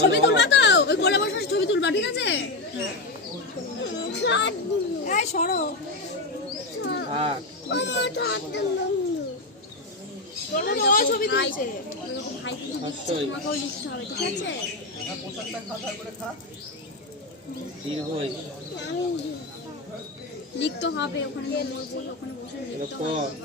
ছবি তুলবা তো, ওই কোলে বসে ছবি তুলবা, ঠিক আছে? সরো ছবি তুলছে, ঠিক আছে? লিখতে হবে ওখানে, ওখানে বসে লিখতে হবে।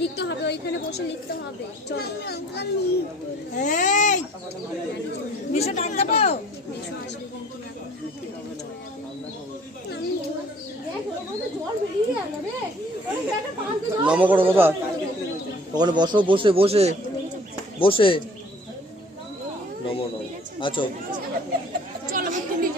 লিখতে হবে ওইখানে বসে লিখতে হবে। চলো মিশো ডাক দেবো, মিশো আসবে নম করো বাবা, ওখানে বসো, বসে বসে বসে নম নম। আচ্ছা চলো তুমি